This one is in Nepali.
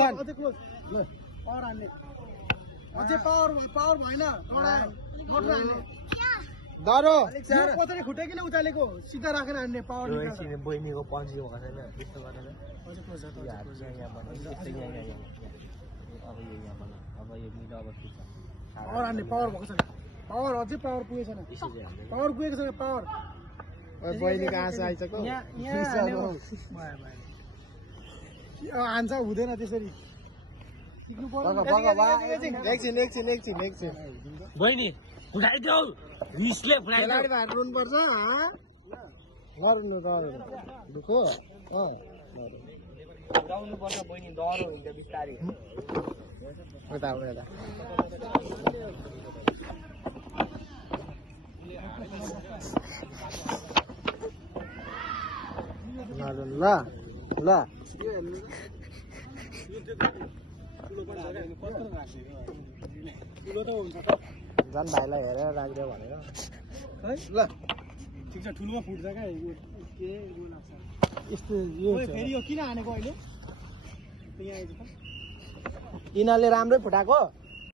पोजिसन अझै क्लोज ल पावर हान्ने अझै पावर भएन कडा मोटर हान्ने डरो यो पछाडि खुट्टा किन उचालेको सिधा राखेर हान्ने पावर निकाल्छ बहिनीको पन्ची भएको छैन त्यस्तो गरेर अझै क्लोज अब यो अब यो मिलो अब के छ पावर हान्ने पावर भएको छैन पावर अझै पावर पुगेको छैन पावर पुगेको छैन पावर बहिनीको आँसु आइसक्यो हान्छ हुँदैन त्यसरी सिक्नु एकछिन बहिनी फुटाइदेऊ रिसले खेलाडी भएर रुनुपर्छ दुखो फुटाउनु पर्छ बहिनी डह्रो हुन्छ बिस्तारै ल झन् भाइलाई हेरेर राखिदियो भनेर है ल ठिक छ ठुलोमा फुट्छ क्या के लाग्छ यस्तो यो फेरि यो किन हानेको अहिले यहाँ आइज त यिनीहरूले राम्रै फुटाएको